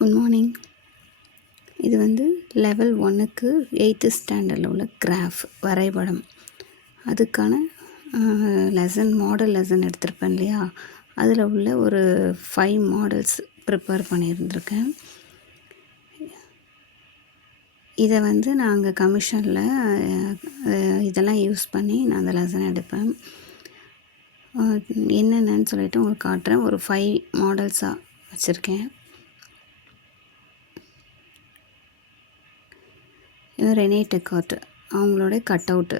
Good morning. இது வந்து level 1க்கு 8th ஸ்டாண்டர்டில் உள்ள கிராஃப் வரைபடம். அதுக்கான மாடல் லெசன் எடுத்திருப்பேன் இல்லையா, அதில் உள்ள ஒரு 5 மாடல்ஸ் ப்ரிப்பேர் பண்ணியிருந்திருக்கேன். இதை வந்து நாங்கள் கமிஷனில் இதெல்லாம் யூஸ் பண்ணி நான் அந்த லெசன் எடுப்பேன். என்னென்னு சொல்லிவிட்டு உங்களுக்கு காட்டுறேன். ஒரு 5 மாடல்ஸாக வச்சுருக்கேன். ரெனே டெக்கார்ட் அவங்களோட கட் அவுட்டு.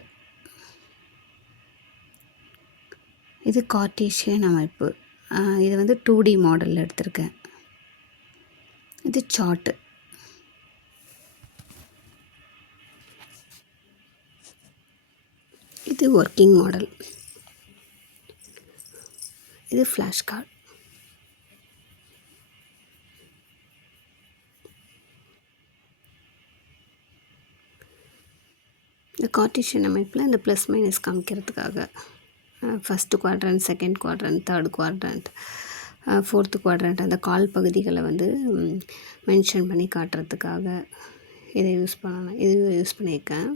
இது கார்ட்டீசியன் அமைப்பு. இது வந்து 2D மாடலில் எடுத்திருக்கேன். இது சார்ட்டு. இது ஒர்க்கிங் மாடல். இது ஃப்ளாஷ் கார்டு. இந்த கார்ட்டீசியன் அமைப்பில் இந்த ப்ளஸ் மைனஸ் காமிக்கிறதுக்காக first quadrant, second quadrant, third quadrant, fourth quadrant அந்த கால் பகுதிகளை வந்து மென்ஷன் பண்ணி காட்டுறதுக்காக இதை யூஸ் பண்ணியிருக்கேன்.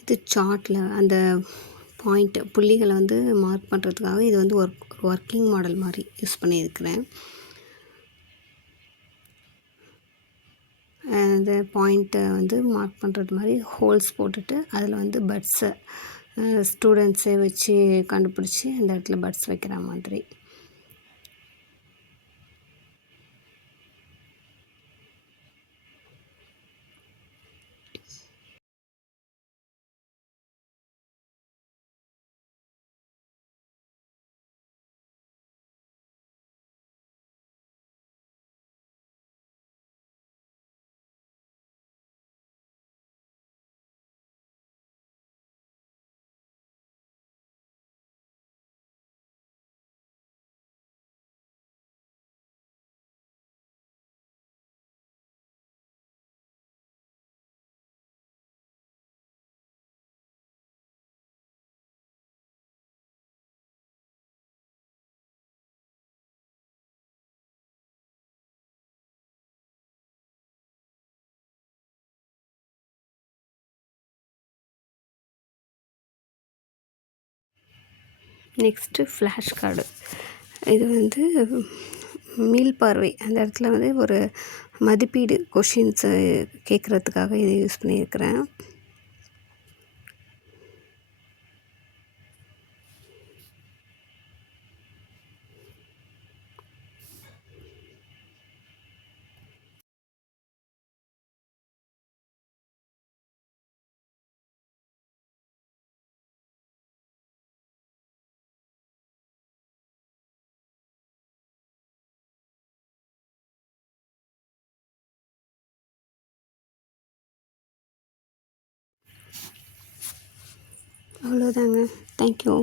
இது சார்ட்டில் அந்த புள்ளிகளை வந்து மார்க் பண்ணுறதுக்காக இது வந்து ஒர்க்கிங் மாடல் மாதிரி யூஸ் பண்ணியிருக்கிறேன். அந்த பாயிண்ட்டை வந்து மார்க் பண்ணுறது மாதிரி ஹோல்ஸ் போட்டுட்டு அதில் வந்து பட்ஸை ஸ்டூடெண்ட்ஸை வச்சு கண்டுபிடிச்சி அந்த இடத்துல பட்ஸ் வைக்கிற மாதிரி. Next flash card. இது வந்து மீள்பார்வை, அந்த இடத்துல வந்து ஒரு மதிப்பீடு கொஷின்ஸு கேட்குறதுக்காக இதை யூஸ் பண்ணியிருக்கிறேன். அவ்வளோதாங்க. தேங்க்யூ.